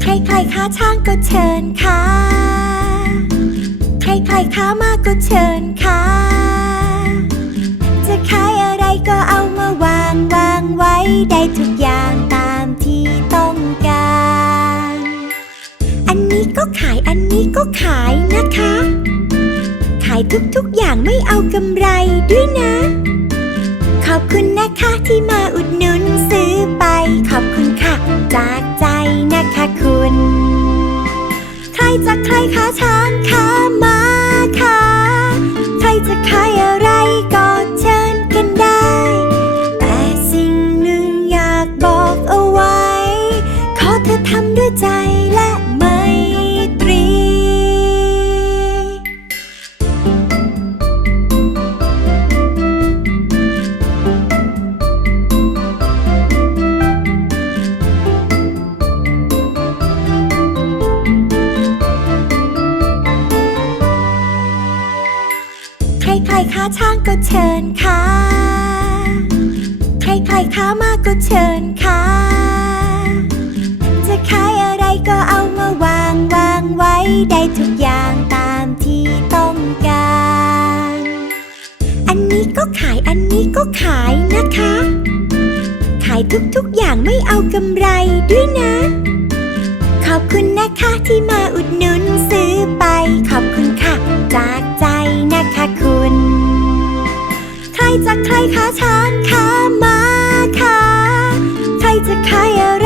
ใครๆค้าช้างก็เชิญค่ะ ใครๆค้ามาก็เชิญค่ะ จะขายอะไรก็เอามาวางวางไว้ได้ทุกอย่างตามที่ต อันนี้ก็ขายอันนี้ก็ขายนะคะ ขายทุกๆอย่างไม่เอากำไรด้วยนะ ขอบคุณนะคะที่มาอุดหนุนซื้อไป ขอบคุณค่ะ จากใจนะคะคุณ ใครจะใครคะช้างขามาำด้วยใจและไมตรี ใครๆค้าช้างก็เชิญค่ะ ใครๆค้ามาก็เชิญ ไว้ได้ทุกอย่างตามที่ต้องการ อันนี้ก็ขายอันนี้ก็ขายนะคะ ขายทุกๆอย่างไม่เอากำไรด้วยนะ ขอบคุณนะคะที่มาอุดหนุนซื้อไป ขอบคุณค่ะ จากใจนะคะคุณ ใครจะใครคะช้างขามาคะใครจะขายอะไร